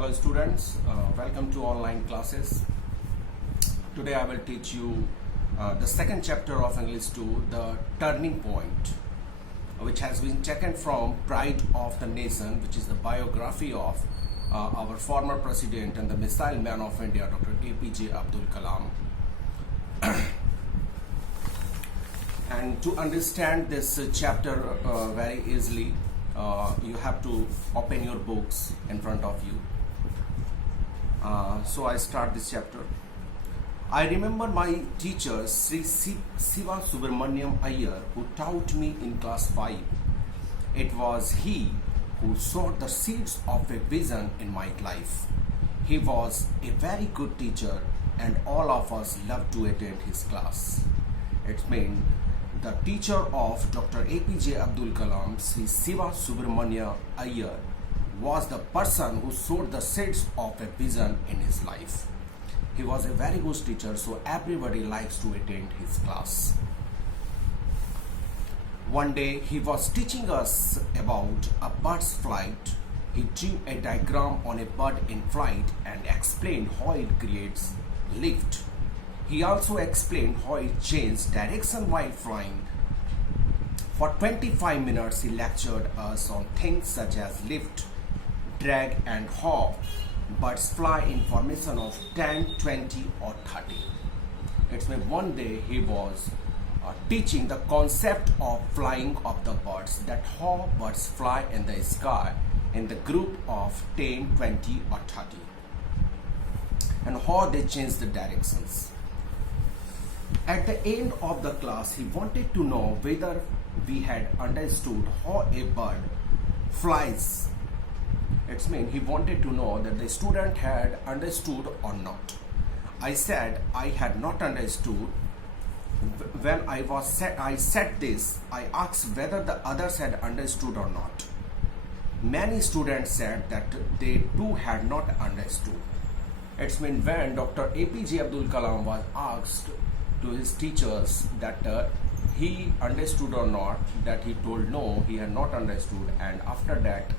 Hello students, welcome to online classes. Today I will teach you the second chapter of English 2, the turning point, which has been taken from Pride of the Nation, which is the biography of our former president and the missile man of India, Dr. APJ Abdul Kalam. And to understand this chapter very easily, you have to open your books in front of you. So I start this chapter. I remember my teacher Sri Siva Subramaniam Iyer, who taught me in class 5. It was he who sowed the seeds of a vision in my life. He was a very good teacher and all of us loved to attend his class. It means the teacher of Dr. APJ Abdul Kalam, Sri Siva Subramania Iyer, was the person who sowed the seeds of a vision in his life. He was a very good teacher, so everybody likes to attend his class. One day he was teaching us about a bird's flight. He drew a diagram on a bird in flight and explained how it creates lift. He also explained how it changes direction while flying. For 25 minutes he lectured us on things such as lift, drag and how birds fly in formation of 10, 20 or 30. It's mean one day he was teaching the concept of flying of the birds, that how birds fly in the sky in the group of 10, 20 or 30 and how they change the directions. At the end of the class, he wanted to know whether we had understood how a bird flies. It means he wanted to know that the student had understood or not. I said I had not understood. When I said this, I asked whether the others had understood or not. Many students said that they too had not understood. It means when Dr. APJ Abdul Kalam was asked to his teachers that he understood or not, that he told no, he had not understood, and after that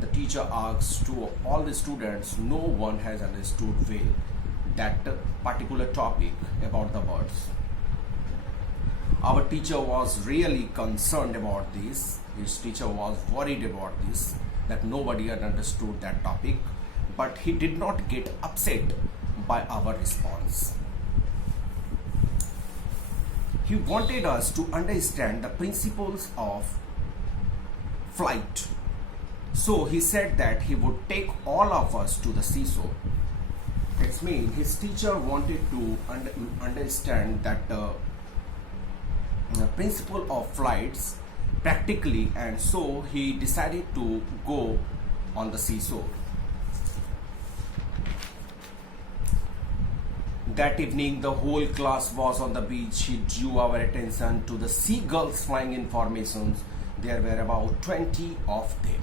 the teacher asked to all the students, no one has understood well that particular topic about the birds. Our teacher was really concerned about this. His teacher was worried about this, that nobody had understood that topic, but he did not get upset by our response. He wanted us to understand the principles of flight. So he said that he would take all of us to the seesaw. It means his teacher wanted to understand that the principle of flights practically, and so he decided to go on the seesaw. That evening, the whole class was on the beach. He drew our attention to the seagulls flying in formations. There were about 20 of them.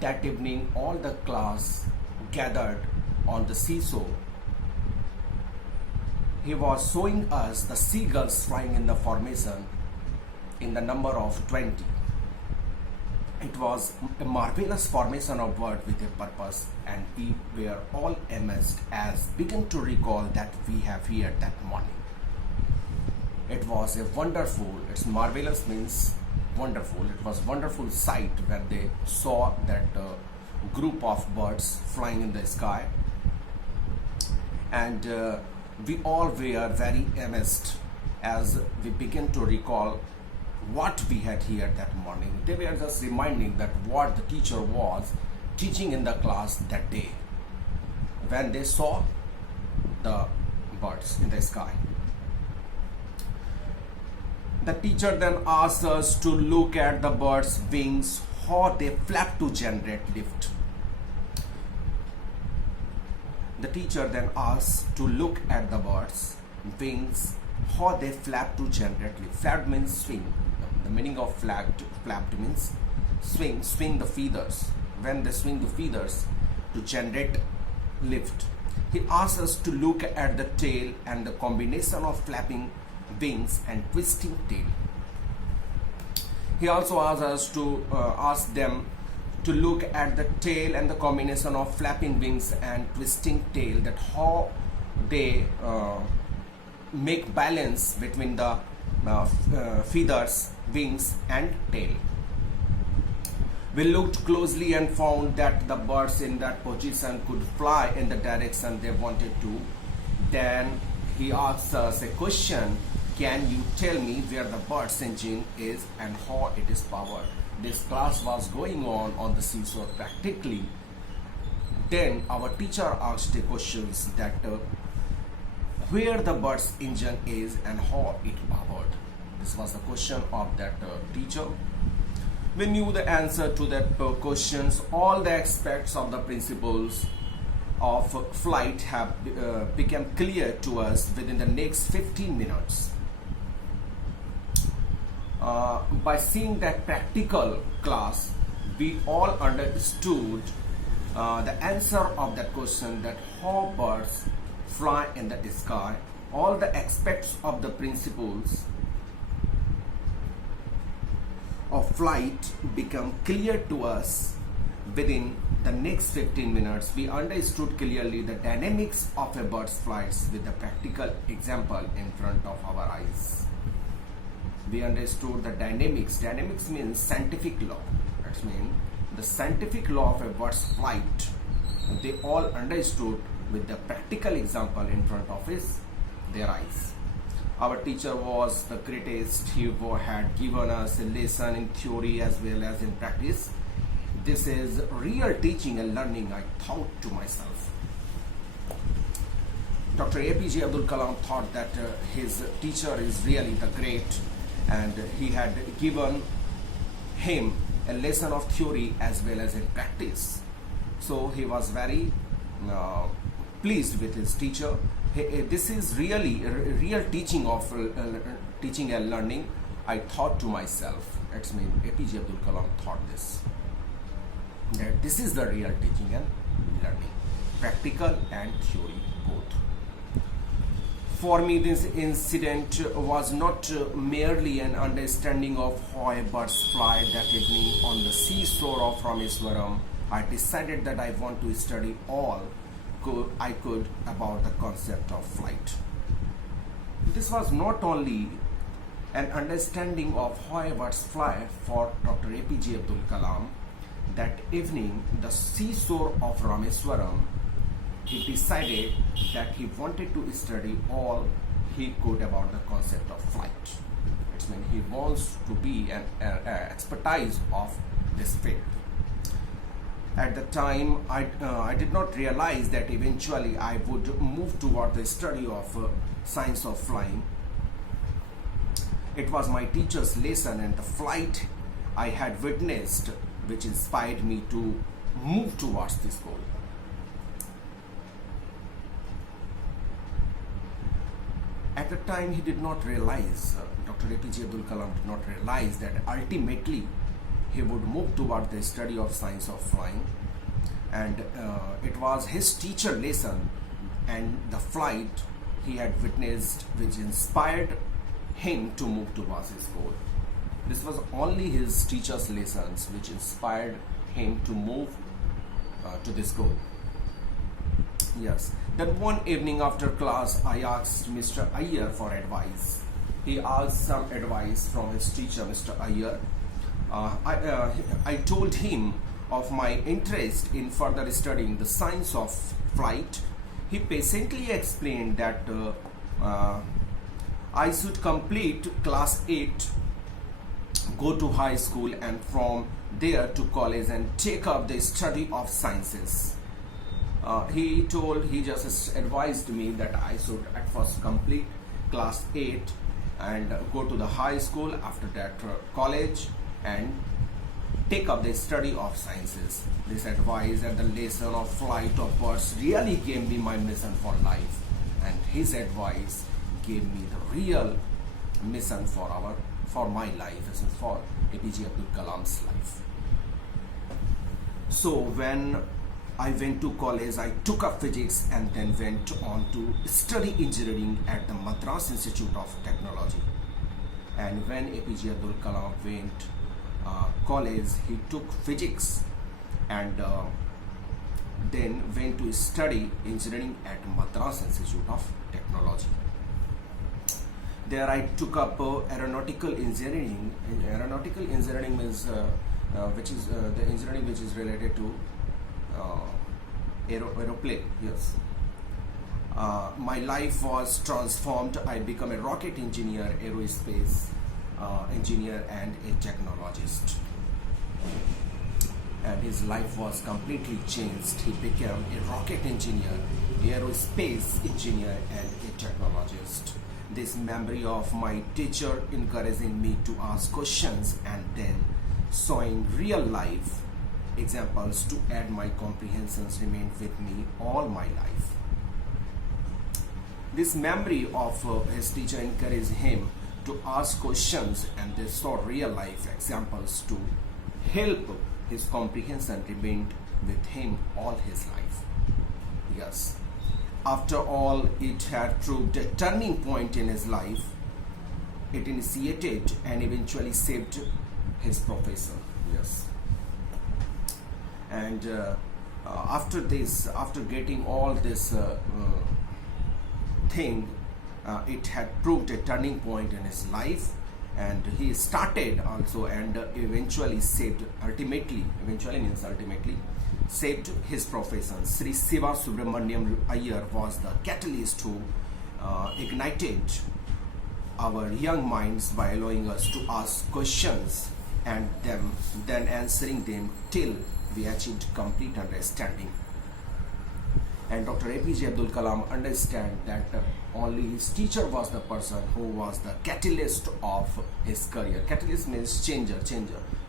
That evening, all the class gathered on the seesaw. He was showing us the seagulls flying in the formation in the number of 20. It was a marvelous formation of bird with a purpose, and we were all amazed as began to recall that we have heard that morning. It was a wonderful, it's marvelous means wonderful. It was wonderful sight when they saw that group of birds flying in the sky, and we all were very amazed as we began to recall what we had heard that morning. They were just reminding that what the teacher was teaching in the class that day when they saw the birds in the sky. The teacher then asked us to look at the birds' wings, how they flap to generate lift. The teacher then asked to look at the birds' wings, how they flap to generate lift. Flap means swing. The meaning of flapped means swing the feathers. When they swing the feathers to generate lift. He asked us to look at the tail and the combination of flapping wings and twisting tail. He also asked us to ask them to look at the tail and the combination of flapping wings and twisting tail, that how they make balance between the feathers, wings and tail. We looked closely and found that the birds in that position could fly in the direction they wanted to. Then he asked us a question: can you tell me where the bird's engine is and how it is powered? This class was going on the seashore practically. Then our teacher asked the questions that where the bird's engine is and how it powered. This was the question of that teacher. We knew the answer to that questions. All the aspects of the principles of flight have become clear to us within the next 15 minutes. By seeing that practical class, we all understood the answer of that question, that how birds fly in the sky. All the aspects of the principles of flight become clear to us within the next 15 minutes. We understood clearly the dynamics of a bird's flights with the practical example in front of our eyes. We understood the dynamics. Dynamics means scientific law. That means the scientific law of a bird's flight. They all understood with the practical example in front of their eyes. Our teacher was the greatest. He had given us a lesson in theory as well as in practice. This is real teaching and learning, I thought to myself. Dr. APJ Abdul Kalam thought that his teacher is really the great, and he had given him a lesson of theory as well as in practice. So he was very pleased with his teacher. This is really real teaching of teaching and learning, I thought to myself. That's mean APJ Abdul Kalam thought this. That this is the real teaching and learning, practical and theory both. For me, this incident was not merely an understanding of how a birds fly that evening on the seashore of Rameswaram. I decided that I want to study all I could about the concept of flight. This was not only an understanding of how birds fly for Dr. APJ Abdul Kalam. That evening, the seashore of Rameswaram, he decided that he wanted to study all he could about the concept of flight. It means he wants to be an expertise of this field. At the time, I did not realize that eventually I would move toward the study of science of flying. It was my teacher's lesson and the flight I had witnessed which inspired me to move towards this goal. At the time, he did not realize, Dr. APJ Abdul Kalam did not realize that ultimately he would move toward the study of science of flying, and it was his teacher lesson and the flight he had witnessed which inspired him to move towards his goal. This was only his teacher's lessons which inspired him to move to this goal. Yes. Then one evening after class, I asked Mr. Iyer for advice. He asked some advice from his teacher, Mr. Iyer. I told him of my interest in further studying the science of flight. He patiently explained that I should complete class 8, go to high school, and from there to college and take up the study of sciences. He just advised me that I should at first complete class 8 and go to the high school, after that college, and take up the study of sciences. This advice and the lesson of flight of birds really gave me my mission for life, and his advice gave me the real mission for my life, as for APJ Abdul Kalam's life. So when I went to college, I took up physics and then went on to study engineering at the Madras Institute of Technology. And when APJ Abdul Kalam went college, he took physics and then went to study engineering at Madras Institute of Technology. There I took up aeronautical engineering. Aeronautical engineering is which is the engineering which is related to aeroplane. Yes. My life was transformed. I became a rocket engineer, aerospace engineer, and a technologist. And his life was completely changed. He became a rocket engineer, aerospace engineer, and a technologist. This memory of my teacher encouraging me to ask questions and then showing real life examples to add my comprehensions remained with me all my life. This memory of his teacher encouraged him to ask questions and they saw real life examples to help his comprehension remained with him all his life. Yes. After all, it had proved a turning point in his life. It initiated and eventually saved his profession. Yes. And after this, after getting all this thing, it had proved a turning point in his life, and he started also and eventually saved, ultimately saved his profession. Sri Siva Subramaniam Iyer was the catalyst who ignited our young minds by allowing us to ask questions and then answering them till we achieved complete understanding. And Dr. APJ Abdul Kalam understand that only his teacher was the person who was the catalyst of his career. Catalyst means changer,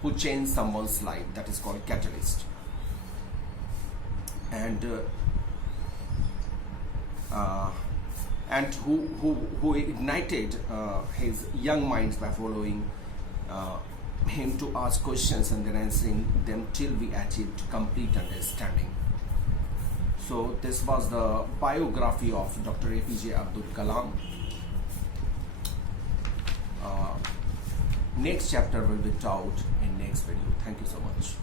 who changed someone's life. That is called catalyst. And who ignited his young minds by following him to ask questions and then answering them till we achieved complete understanding. So this was the biography of Dr. APJ Abdul Kalam. Next chapter will be taught in next video. Thank you so much.